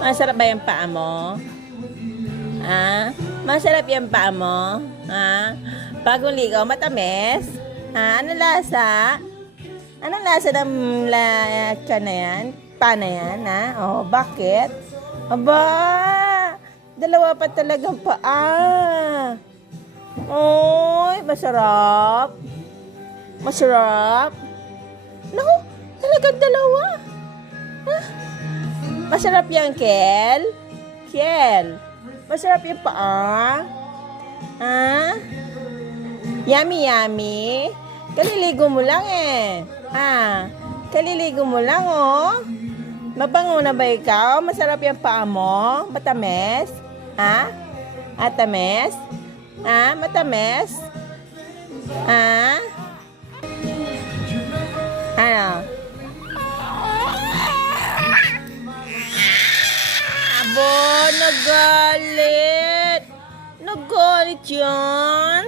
Masarap ba yung paa mo? Ha? Masarap yung paa mo? Ha? Bagong ligaw, matamis? Ha? Ano lasa? Anong lasa ng na yan? Paa na yan, ha? Oh, bakit? Aba! Dalawa pa talagang paa. Oy, masarap. Masarap. Naku, talagang dalawa. Ha? Masarap yan, Kel? Kel, masarap yung paa? Ha? Yummy, yummy. Kaliligo mo lang eh. Ha? Kaliligo mo lang, oh. Mabango na ba ikaw? Masarap yung paa mo? Matamis? Ha? Atamis? Ha? Matamis? Ha? Ano? Abo, nagalit. Nagalit yan.